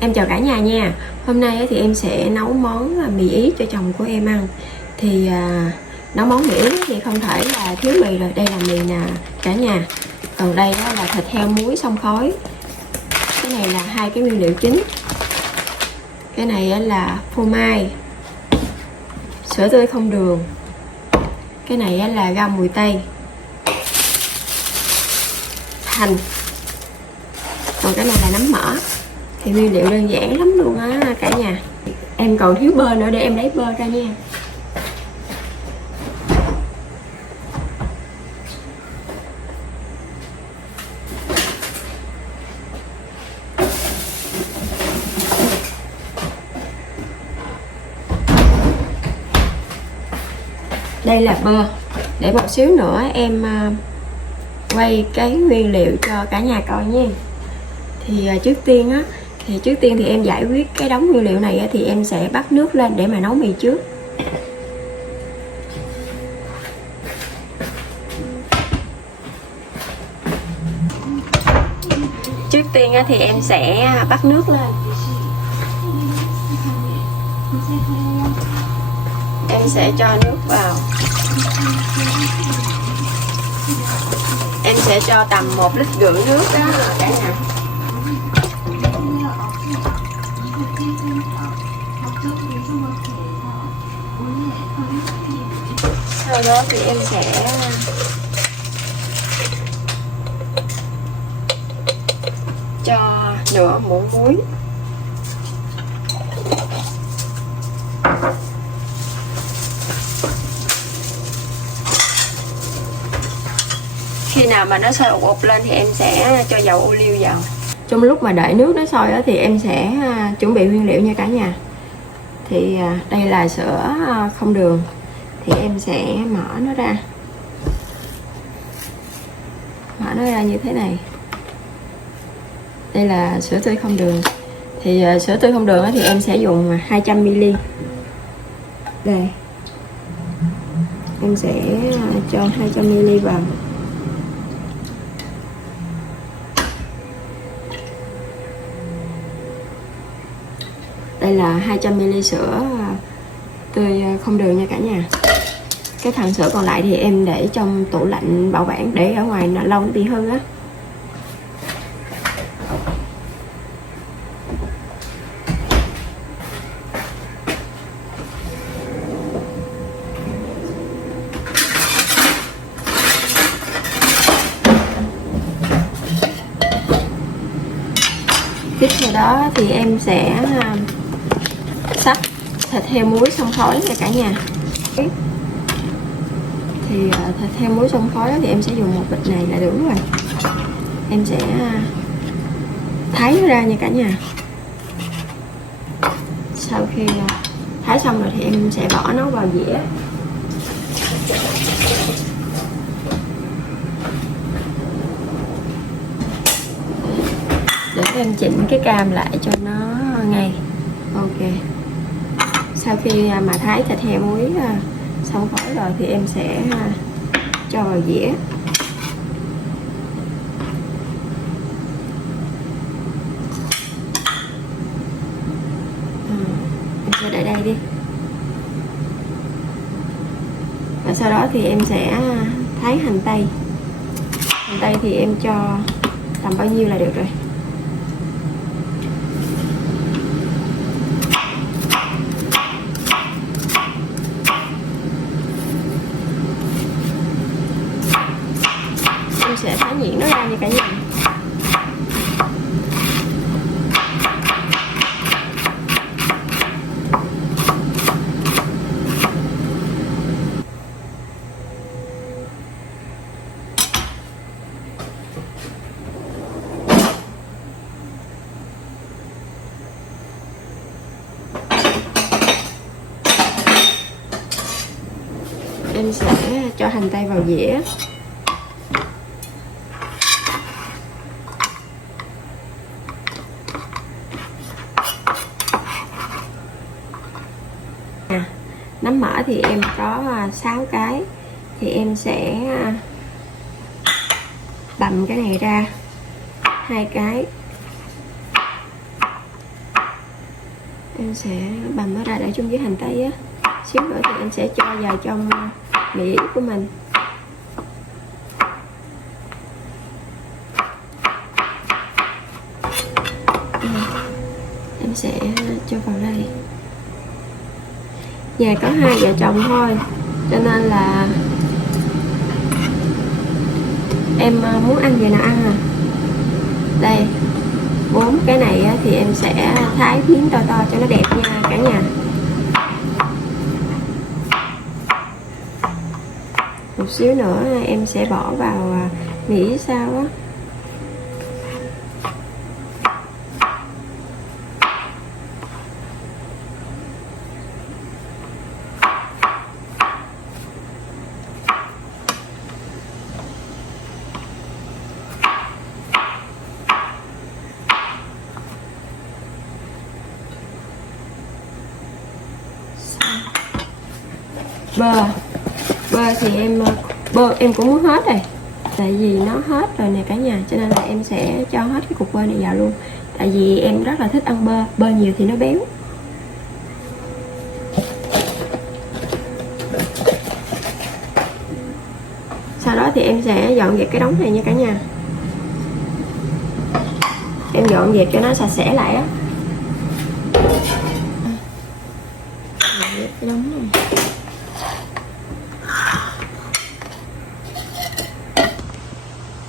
Em chào cả nhà nha. Hôm nay thì em sẽ nấu món mì Ý cho chồng của em ăn. Thì nấu món mì Ý thì không thể là thiếu mì rồi. Đây là mì nè cả nhà. Còn đây đó là thịt heo muối xông khói. Cái này là hai cái nguyên liệu chính. Cái này là phô mai, sữa tươi không đường. Cái này là rau mùi tây, hành. Còn cái này là nấm mỡ. Thì nguyên liệu đơn giản lắm luôn á cả nhà. Em còn thiếu bơ nữa, để em lấy bơ ra nha. Đây là bơ. Để một xíu nữa em quay cái nguyên liệu cho cả nhà coi nha. Thì trước tiên thì em giải quyết cái đống nguyên liệu này thì em sẽ bắt nước lên để mà nấu mì trước. Trước tiên thì em sẽ bắt nước lên. Em sẽ cho nước vào. Em sẽ cho tầm 1,5 lít nước đó cả nhà. Sau đó thì em sẽ cho nửa muỗng muối. Khi nào mà nó sôi ục ục lên thì em sẽ cho dầu ô liu vào. Trong lúc mà đợi nước nó sôi thì em sẽ chuẩn bị nguyên liệu nha cả nhà. Thì đây là sữa không đường. Thì em sẽ mở nó ra. Mở nó ra như thế này. Đây là sữa tươi không đường. Thì sữa tươi không đường thì em sẽ dùng 200ml. Đây. Em sẽ cho 200ml vào. Đây là 200ml sữa tươi không đường nha cả nhà. Cái phần sữa còn lại thì em để trong tủ lạnh bảo quản, để ở ngoài lâu nó bị hư á. Tiếp theo đó thì em sẽ xắt thịt heo muối xông khói nha cả nhà. Thì thịt heo muối xông khói thì em sẽ dùng một bịch này là đủ rồi. Em sẽ thái nó ra nha cả nhà. Sau khi thái xong rồi thì em sẽ bỏ nó vào dĩa. Để em chỉnh cái cam lại cho nó ngay. Ok. Sau khi mà thái thịt heo muối xong khói rồi thì em sẽ cho vào dĩa. Em sẽ để đây đi. Và sau đó thì em sẽ thái hành tây. Hành tây thì em cho tầm bao nhiêu là được rồi. Em sẽ thái nhuyễn nó ra như cả nhà. Em sẽ cho hành tây vào dĩa. Nấm mỡ thì em có 6 cái. Thì em sẽ bầm cái này ra 2 cái. Em sẽ bằm nó ra để chung với hành tây á. Xíu nữa thì em sẽ cho vào trong mì ý của mình. Em sẽ cho vào đây. Nhà có 2 vợ chồng thôi, cho nên là em muốn ăn gì nào ăn à. Đây, 4 cái này thì em sẽ thái miếng to to cho nó đẹp nha cả nhà. Một xíu nữa em sẽ bỏ vào mì sao á. Bơ thì em cũng muốn hết rồi, tại vì nó hết rồi nè cả nhà, cho nên là em sẽ cho hết cái cục bơ này vào luôn, tại vì em rất là thích ăn bơ nhiều thì nó béo. Sau đó thì em sẽ dọn dẹp cái đống này nha cả nhà. Em dọn dẹp cho nó sạch sẽ lại á. Dọn dẹp cái đống này.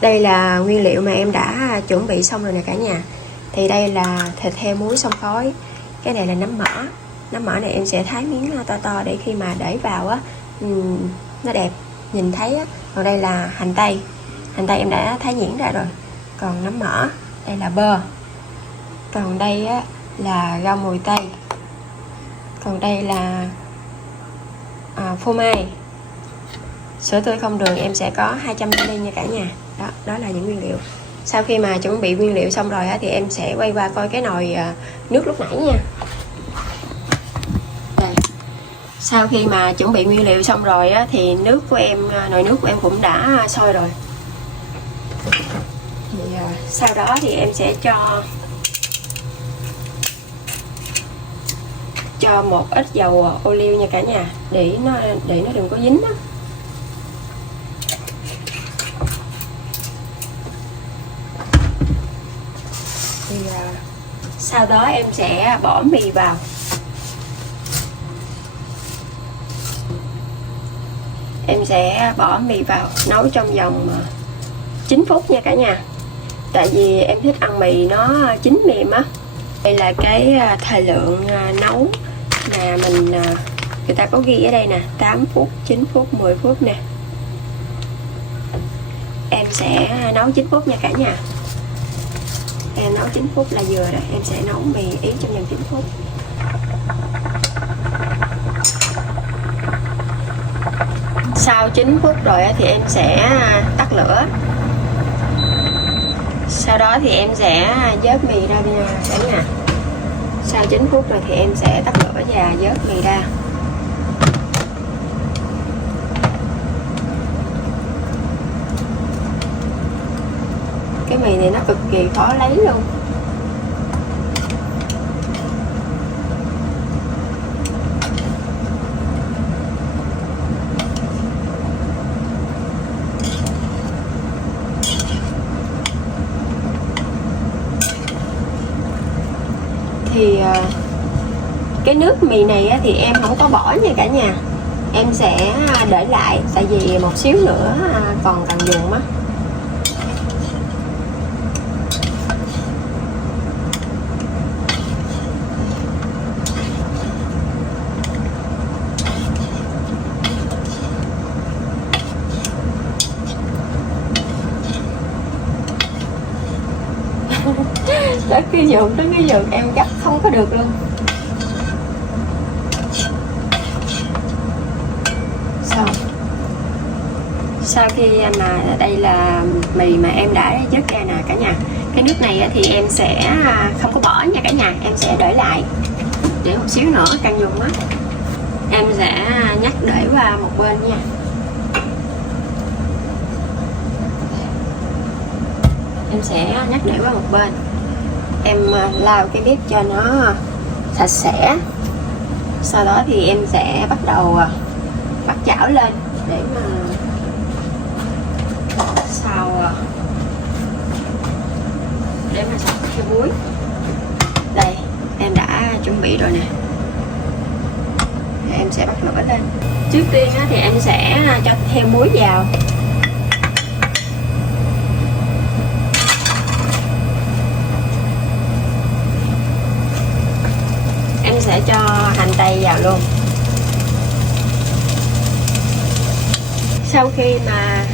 Đây là nguyên liệu mà em đã chuẩn bị xong rồi nè cả nhà. Thì đây là thịt heo muối xông khói. Cái này là nấm mỡ. Nấm mỡ này em sẽ thái miếng to to để khi mà để vào á nó đẹp nhìn thấy á. Còn đây là hành tây. Hành tây em đã thái nhuyễn ra rồi. Còn nấm mỡ, đây là bơ. Còn đây á là rau mùi tây. Còn đây là phô mai. Sữa tươi không đường em sẽ có 200ml nha cả nhà. Đó là những nguyên liệu. Sau khi mà chuẩn bị nguyên liệu xong rồi á, thì em sẽ quay qua coi cái nồi nước lúc nãy nha. Đây. Sau khi mà chuẩn bị nguyên liệu xong rồi á, thì nồi nước của em cũng đã sôi rồi. Thì sau đó thì em sẽ cho một ít dầu ô liu nha cả nhà, để nó đừng có dính á. Thì sau đó em sẽ bỏ mì vào. Em sẽ bỏ mì vào nấu trong vòng 9 phút nha cả nhà. Tại vì em thích ăn mì nó chín mềm á. Đây là cái thời lượng nấu mà người ta có ghi ở đây nè, 8 phút, 9 phút, 10 phút nè. Em sẽ nấu 9 phút nha cả nhà. Em nấu 9 phút là vừa rồi. Em sẽ nấu mì ý trong vòng 9 phút. Sau 9 phút rồi thì em sẽ tắt lửa. Sau đó thì em sẽ vớt mì ra nha cả nhà. Sau 9 phút rồi thì em sẽ tắt lửa và vớt mì ra. Cái mì này nó cực kỳ khó lấy luôn. Thì cái nước mì này thì em không có bỏ nha cả nhà. Em sẽ để lại, tại vì một xíu nữa còn cần dùng á. Tới cái giường em gấp không có được luôn. Xong. Sau khi mà đây là mì mà em đã vớt ra nè cả nhà. Cái nước này thì em sẽ không có bỏ nha cả nhà, em sẽ để lại để một xíu nữa cần dùng á. Em sẽ nhắc để qua một bên nha. Em sẽ nhắc để qua một bên. Em lau cái bếp cho nó sạch sẽ. Sau đó thì em sẽ bắt đầu bắt chảo lên để mà xào theo muối. Đây em đã chuẩn bị rồi nè. Em sẽ bắt lửa lên. Trước tiên thì em sẽ cho theo muối vào. Em sẽ cho hành tây vào luôn. Sau khi mà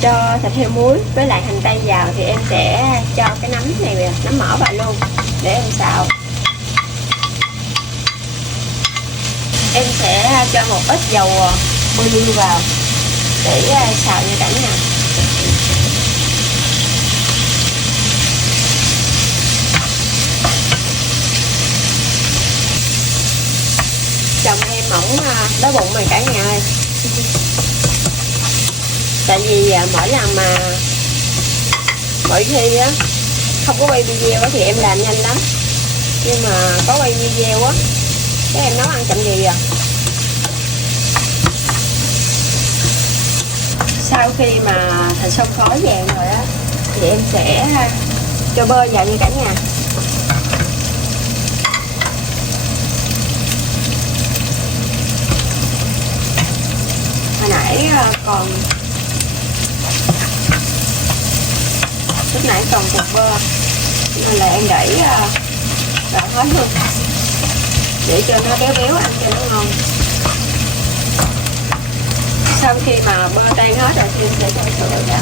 cho thịt heo muối với lại hành tây vào thì em sẽ cho cái nấm này, nấm mỡ vào luôn để em xào. Em sẽ cho một ít dầu ô liu vào để xào nha cả nhà. Chồng em ổng đói bụng rồi cả nhà ơi. Tại vì mỗi lần mà mỗi khi á không có quay video á thì em làm nhanh lắm, nhưng mà có quay video á cái em nấu ăn chậm gì à. Sau khi mà thịt xong khói vàng rồi á thì em sẽ cho bơ vào như cả nhà. Hồi nãy còn lúc nãy còn cục bơ nên là em đẩy vào hết luôn để cho nó béo béo, ăn cho nó ngon. Sau khi mà bơ tan hết rồi thì em sẽ cho sữa vào.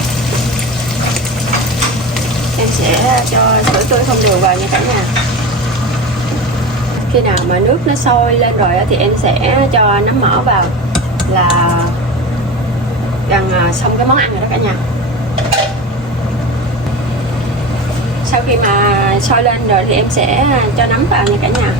Em sẽ cho sữa tươi không đường vào nha cả nhà. Khi nào mà nước nó sôi lên rồi thì em sẽ cho nấm mỡ vào là gần xong cái món ăn rồi đó cả nhà. Sau khi mà sôi lên rồi thì em sẽ cho nấm vào nha cả nhà.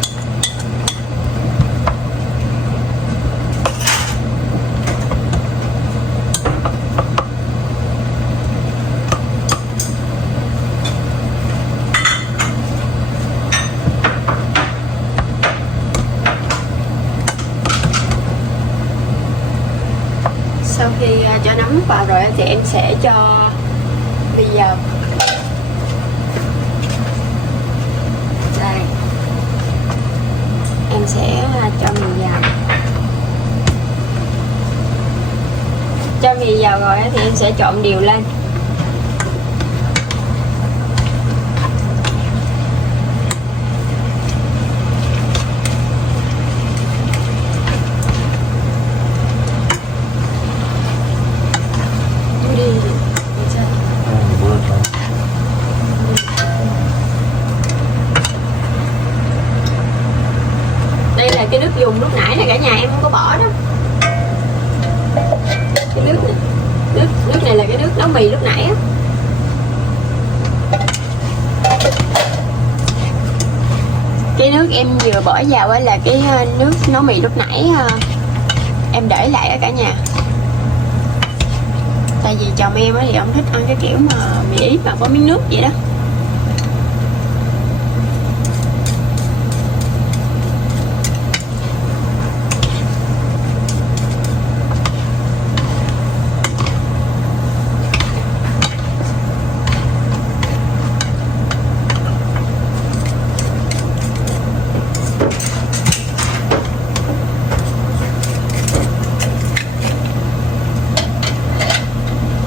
Sau khi cho nấm vào rồi thì em sẽ cho mì vào. Đây, em sẽ cho mì vào. Cho mì vào rồi thì em sẽ trộn đều lên. Đây là cái nước dùng lúc nãy này cả nhà, em không có bỏ đó. Cái nước này là cái nước nấu mì lúc nãy á. Cái nước em vừa bỏ vào á là cái nước nấu mì lúc nãy em để lại á cả nhà. Tại vì chồng em á thì ông thích ăn cái kiểu mà mì Ý mà có miếng nước vậy đó.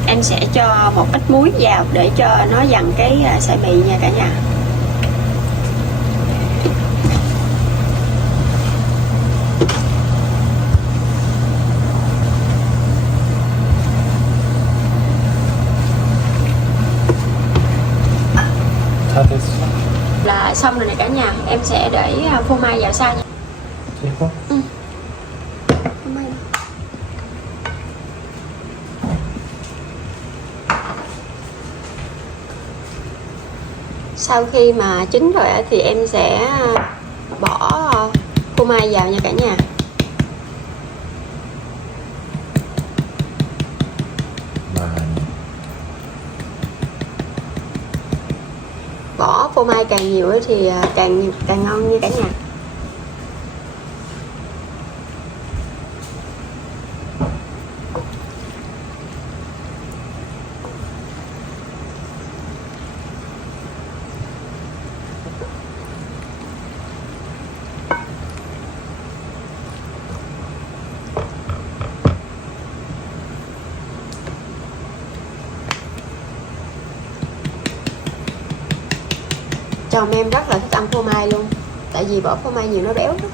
Em sẽ cho một ít muối vào để cho nó dằn cái sợi mì nha cả nhà. Là xong rồi này cả nhà, em sẽ để phô mai vào sau nha. Ừ. Phô mai. Sau khi mà chín rồi thì em sẽ bỏ phô mai vào nha cả nhà. Bỏ phô mai càng nhiều thì càng ngon nha cả nhà. Chồng em rất là thích ăn phô mai luôn, tại vì bỏ phô mai nhiều nó béo đó.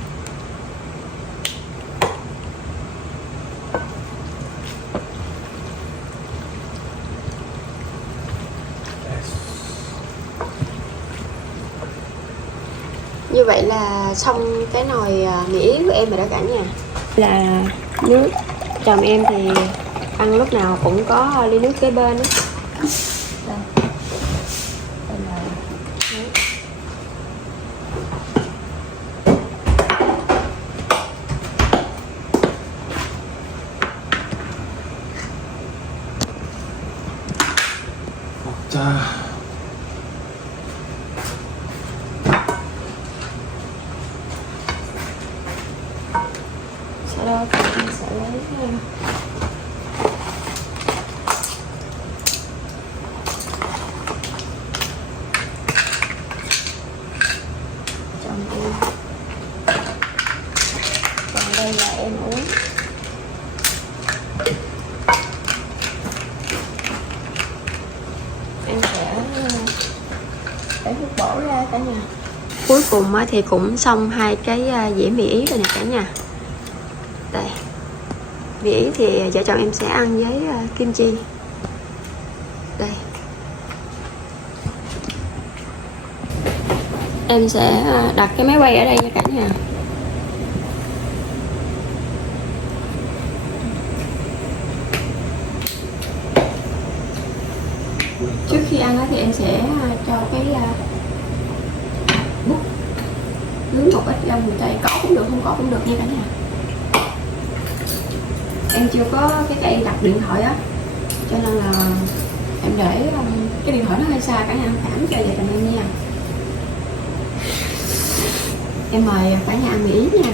Như vậy là xong cái nồi mì ý của em rồi đó cả nhà. Là nước, chồng em thì ăn lúc nào cũng có ly nước kế bên đó. Đây. Đây là nước. 자. Sau đó thì em sẽ lấy chồng em, còn đây là em uống. Em sẽ để thuốc bổ ra cả nhà. Cuối cùng thì cũng xong hai cái dĩa mì ý rồi nè cả nhà. Đây, mì ý thì vợ chồng em sẽ ăn với kim chi. Đây, em sẽ đặt cái máy quay ở đây nha cả nhà. Trước khi ăn thì em sẽ cho cái bút nướng một ít rau mùi tây, có cũng được, không có cũng được nha cả nhà. Em chưa có cái cây đặt điện thoại á, cho nên là em để cái điện thoại nó hơi xa cả nhà, cảm cho vợ chồng em nha. Em mời cả nhà ăn mì ý nha.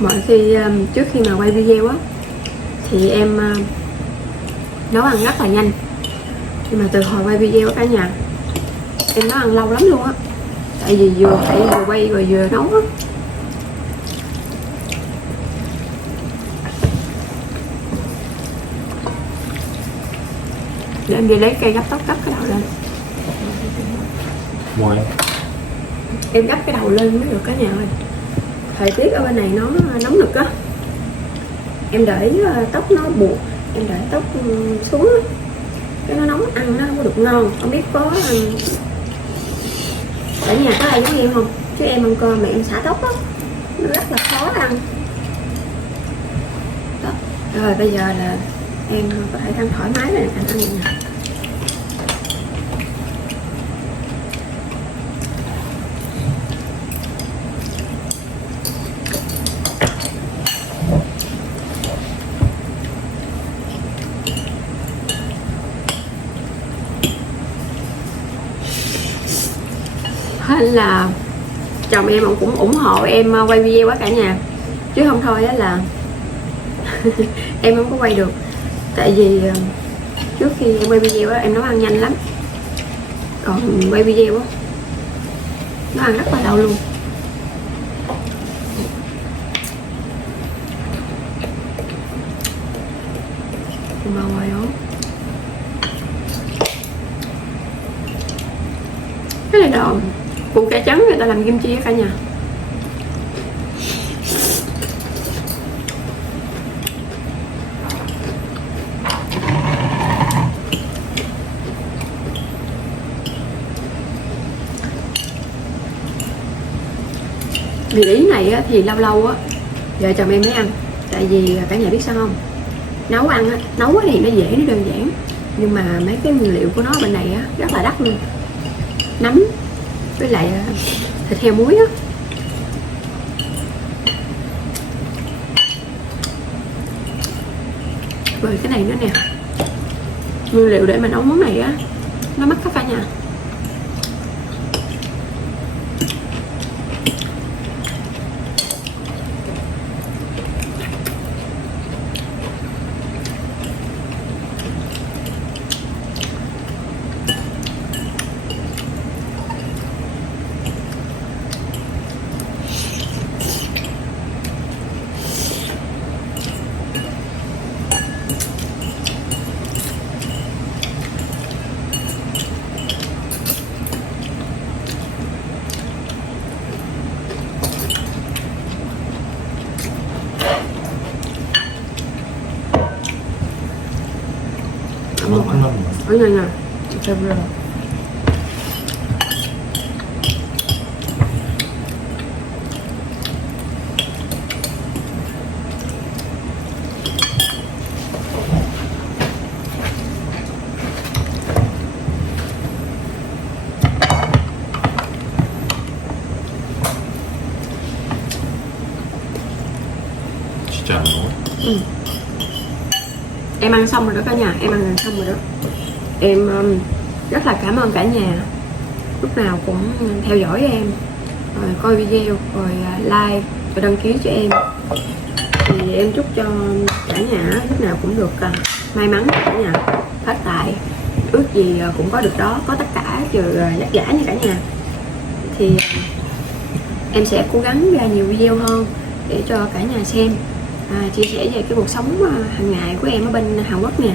Mọi khi trước khi mà quay video á thì em nấu ăn rất là nhanh, nhưng mà từ hồi quay video cả nhà em nấu ăn lâu lắm luôn á, tại vì vừa phải vừa quay rồi vừa nấu á. Để em đi lấy cây gấp tóc gấp cái đầu lên. 뭐야? Em gấp cái đầu lên mới được cả nhà ơi. Thời tiết ở bên này nó nóng nực á, em để tóc nó buộc, em để tóc xuống á, cái nó nóng ăn nó không có được ngon. Không biết có ở nhà có ai giống em không, chứ em ăn cơm mà em xả tóc á nó rất là khó ăn đó. Rồi bây giờ là em có thể ăn thoải mái rồi ăn nè. Hay là chồng em cũng ủng hộ em quay video quá cả nhà, chứ không thôi á là em không có quay được. Tại vì trước khi em quay video á em nấu ăn nhanh lắm, còn quay video á nó ăn rất là lâu luôn. Màu ngoài đó cái này đồ củ cải trắng người ta làm kim chi á cả nhà. Mì ý này á, thì lâu lâu á vợ chồng em mới ăn, tại vì cả nhà biết sao không, nấu ăn á, nấu á thì nó dễ, nó đơn giản, nhưng mà mấy cái nguyên liệu của nó bên này á rất là đắt luôn. nấm với lại thịt heo muối á. Rồi cái này nữa nè, nguyên liệu để mà nấu món này á nó mắc cả nhà. Ở đây nè, xem rồi. 진짜 안 먹어? Ừ. Em ăn xong rồi đó cả nhà, em ăn gần xong rồi đó. Em rất là cảm ơn cả nhà lúc nào cũng theo dõi em, rồi coi video, rồi like, rồi đăng ký cho em. Thì em chúc cho cả nhà lúc nào cũng được may mắn cả nhà, phát tài, ước gì cũng có được đó, có tất cả trừ vất vả nha cả nhà. Thì em sẽ cố gắng ra nhiều video hơn để cho cả nhà xem, chia sẻ về cái cuộc sống hàng ngày của em ở bên Hàn Quốc nè.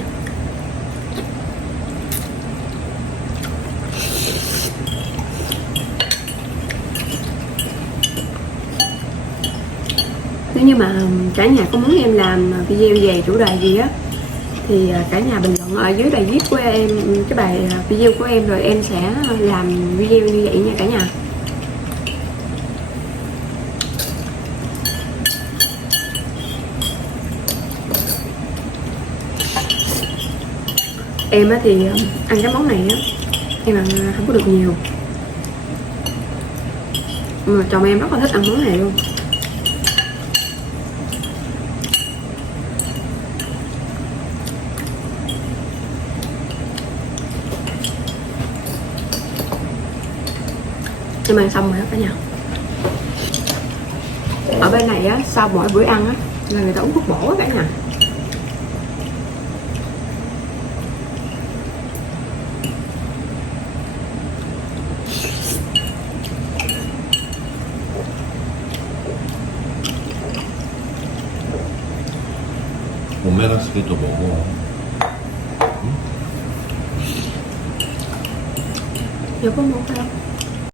Nếu như mà cả nhà có muốn em làm video về chủ đề gì á thì cả nhà bình luận ở dưới bài viết của em, cái bài video của em, rồi em sẽ làm video như vậy nha cả nhà. Em á thì ăn cái món này á em ăn không có được nhiều, mà chồng em rất là thích ăn món này luôn. Em ăn xong rồi đó cả nhà. Ở bên này á, sau mỗi bữa ăn á là người ta uống thuốc bổ á cả nhà. 오메가3도 먹어. Giờ có muốn không?